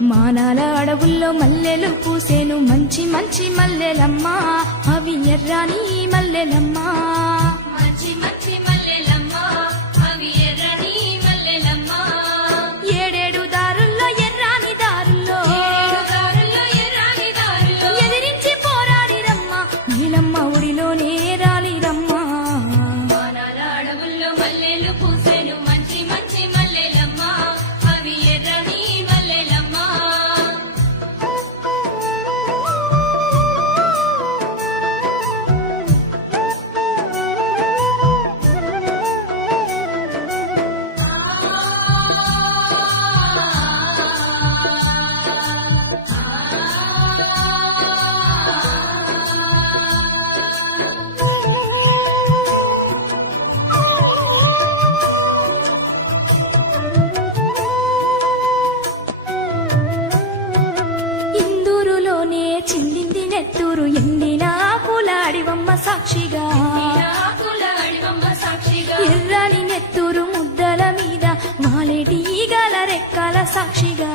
మానాల అడవుల్లో మల్లెలు పూసేను మంచి మంచి మల్లెలమ్మ, అవి ఎర్రాని మల్లెలమ్మ. మంచి మంచి మల్లెలమ్మ, అవి ఎర్రని మల్లెలమ్మ. ఏడేడు దారుల్లో ఎర్రాని దారుల్లో, ఏడు దారుల్లో ఎర్రని దారుల్లో ఎదిరించి పోరాడిరమ్మ, నీలమ్మ ఊరిలోనే రాలిరమ్మ. మానాల అడవుల్లో మల్లెలు పూసెను మంచి మంచి మల్లెలమ్మ, అవి ఎర్రని మల్లెలమ్మ. ఇందూరులోనే చిందింది నెత్తూరు ఎండిన ఆకులాడివమ్మ సాక్షిగా, ఆకుల అడివమ్మ సాక్షిగా, ఎర్రని నెత్తూరు ముద్దల మీద మాలేటి ఈగల రెక్కల సాక్షిగా.